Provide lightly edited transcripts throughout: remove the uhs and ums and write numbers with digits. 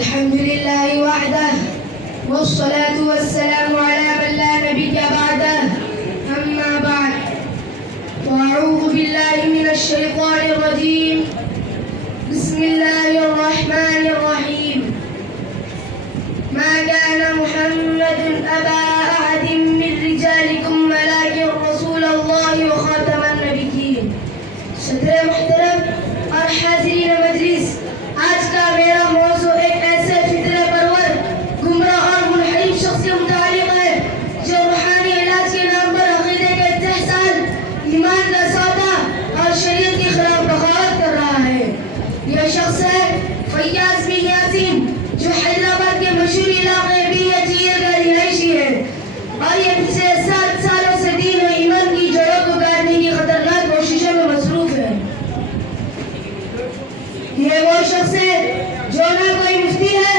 الحمد لله وحده والصلاة والسلام على من لا نبي بعده أما بعد وأعوذ بالله من الشيطان الرجيم بسم الله الرحمن الرحيم ما كان محمد أبا أحد من رجالكم ولكن رسول الله وخاتم النبيين. صدر محترم اور حاضرین مجلس، آج کا میرا موضوع ایک ایسے فطرے پرور گمراہ اور منحرف شخص سے متعلق ہے جو روحانی علاج کے نام پر عقیدے کا استحصال، ایمان کا سودا اور شریعت کے خلاف بغاوت کر رہا ہے. یہ شخص ہے فیاض بن یاسین، جو حیدرآباد کے مشہور علاقے BHEL کا رہائشی ہے اور یہ پچھلے 7 سالوں سے دین و ایمان کی جڑوں کو کاٹنے کی خطرناک کوششوں میں مصروف ہے. یہ وہ شخص ہے جو نہ کوئی مفتی ہے،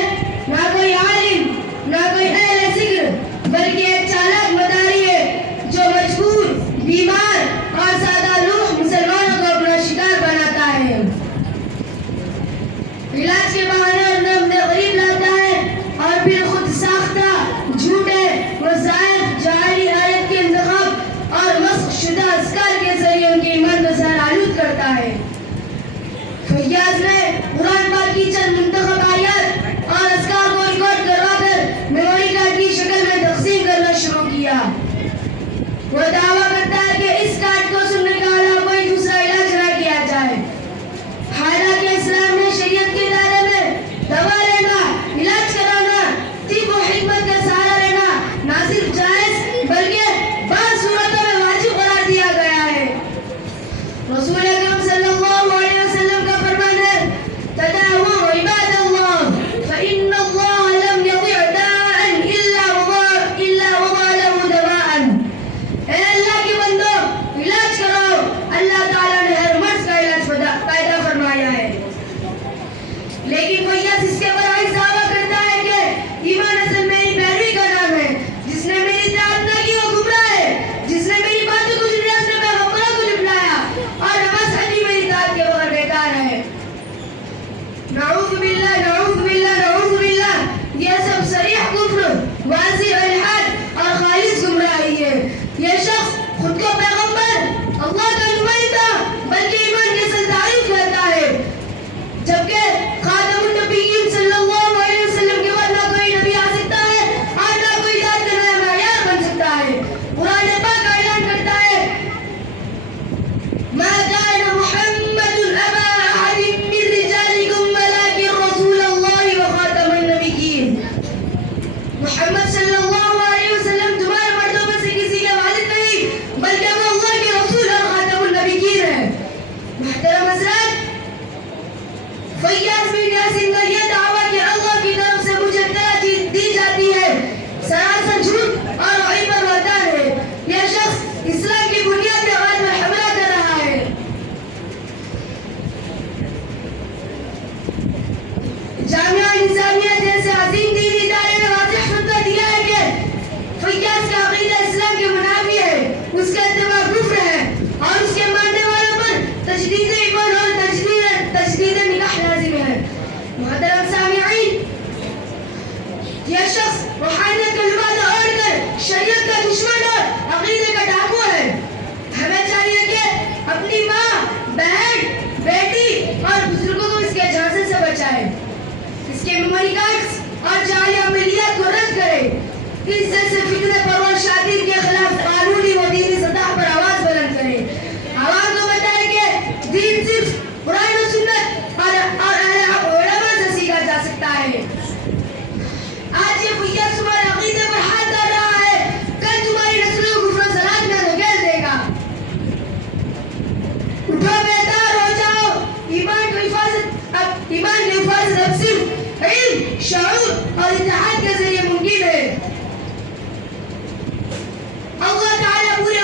نہ کوئی عالم، نہ کوئی اہل ذکر، بلکہ ایک چالاک مداری ہے جو مجبور، بیمار اور سادہ لوح مسلمانوں کو اپنا شکار بناتا ہے. علاج کے بہانے اور نام غریب لاتا ہے اور پھر خود ساختہ جھوٹے وظائف، جعلی آیت کے انتخاب اور مسخ شدہ اذکار کے ذریعے ان کے ایمان کو زہر آلود کرتا ہے. فیاض نے قرآن پاک کی چند منتخب آیات اور اذکار کو ریکارڈ کروا کر میموری کارڈ کی شکل میں تقسیم کرنا شروع کیا. وہ دعویٰ کرتا ہے کہ اس کارڈ کو سننے کا علاوہ کوئی دوسرا علاج نہ کیا جائے. حالانکہ اسلام میں شریعت کے دائرے میں دوا لینا، علاج کرانا، طب و حکمت کا سہارا لینا نہ صرف جائز بلکہ بعض صورتوں میں واجب قرار دیا گیا ہے. رسول اکرم صلی اللہ علیہ وسلم کا فرمان ہے تداووا عباد اللہ فإن اللہ لم یضع داء الا وضع له دواء. اے اللہ کے بندو، علاج کرو، اللہ تعالیٰ نے ہر مرض کا علاج پیدا فرمایا ہے. لیکن فیاض اس کے برعکس دعویٰ کرتا ہے کہ ایمان اصل میری پیروی کا نام ہے. جس نے میری اطاعت نہ کی وہ گمراہ ہے، جس نے میری باتوں کو سنا اس نے پیغمبروں کو جھٹلایا اور نماز حج میری اطاعت کے بغیر بیکار ہے. نعوذ باللہ نعوذ باللہ نعوذ باللہ. یہ سب صریح کفر، واضح الحاد اور خالص گمراہی ہے. یہ شخص خود کو پیغمبر، اللہ کا نمائندہ بلکہ ایمان کے ساتھ تعریف کرتا ہے، جبکہ خاتم النبیین صلی اللہ علیہ وسلم کے بعد نہ کوئی نبی آ سکتا ہے اور نہ کوئی ذات کا نیا معیار بن سکتا ہے. قرآن پاک اعلان کرتا ہے ما كان محمد ابا احد من رجالكم ولكن رسول الله وخاتم النبيين. محمد صلی اللہ علیہ وسلم تمہارے مردوں میں سے کسی کے والد نہیں بلکہ وہ اللہ کے رسول اور خاتم النبیین ہے. محترم حضرات، فیاض بن یاسین کا یہ دعویٰ کہ اللہ کی طرف سے مجھے اطلاع دی جاتی ہے سراسر جھوٹ اور وحی پر وطن ہے. یہ شخص اسلام کی بنیاد کے بعد میں حملہ کر رہا ہے. جامعہ نظامیہ جیسے عظیم دینی ادارے نے واضح فتویٰ دیا ہے کہ فیاض کا عقیدہ اسلام کے منافی ہے، اس کا اتباع کفر ہے اور اس کے ماننے والوں پر تجدید ایمان اور تجدید نکاح لازم ہے. محترم سامعین، یہ شخص روحانیت کا لبادہ اوڑھ کر شریعت کا دشمن اور عقیدے کا ڈاکو ہے. ہمیں چاہیے کہ اپنی ماں، بہن، بیٹی اور بزرگوں کو اس کے جھانسے سے بچائے، اس کے میموری کارڈز اور جعلی عملیات کو رد کرے، اس جیسے فکر پرور شاطر کے خلاف قانونی و دینی سطح پر آواز بلند کرے. عوام کو بتائے کہ دین صرف قرآن و سنت اور علماء سے سیکھا جا سکتا ہے. آج یہ فیاض تمہارے عقیدے پر ہاتھ ڈال رہا ہے، کل تمہاری نسلوں کو کفر و ضلال میں دھکیل دے گا. اٹھو، بیدار ہو جاؤ. ایمان کی حفاظت اب صرف علم، شعور اور اتحاد کے ذریعے ممکن ہے. اللہ تعالیٰ پورے